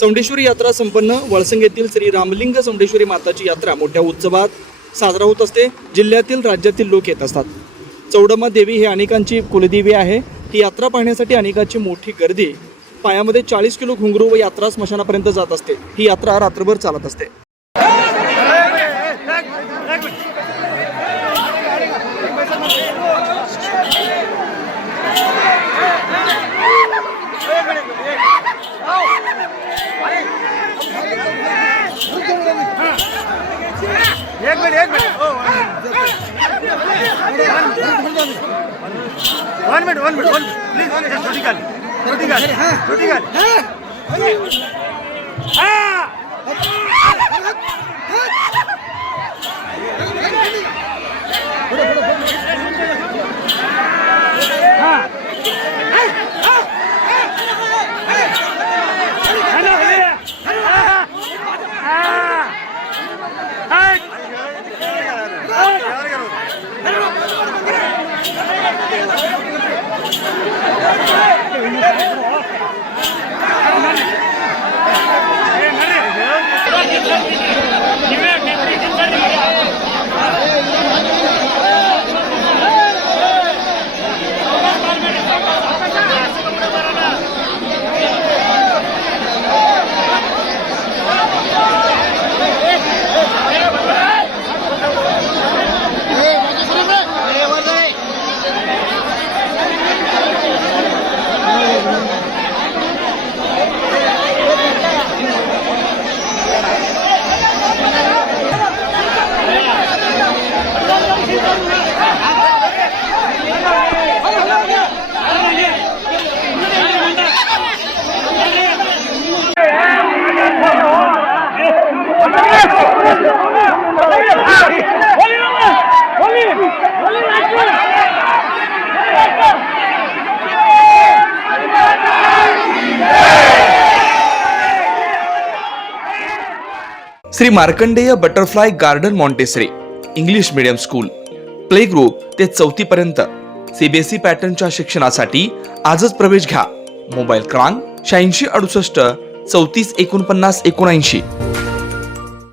चौंडेश्वरी यात्रा संपन्न वळसंग येथील श्री रामलिंग चौंडेश्वरी माताची यात्रा मोठ्या उत्सवात साजरा होत असते। जिल्ह्यातील राज्यातील लोक येत असतात। चौडम्मा देवी हे अनेकांची कुलदेवी आहे। ही यात्रा पाहण्यासाठी अनेकांची मोठी गर्दी। पायामध्ये 40 किलो घुंगरू व यात्रा स्मशानापर्यंत जात असते। ही यात्रा रात्रभर चालत असते। एक मिनट प्लीज रोटी Shri Markandey butterfly garden Montessori English medium school play group ते 4थी पर्यंत सीबीएसई पॅटर्नच्या शिक्षणासाठी आजच प्रवेश घ्या। मोबाईल क्रमांक 8668 34 49 79।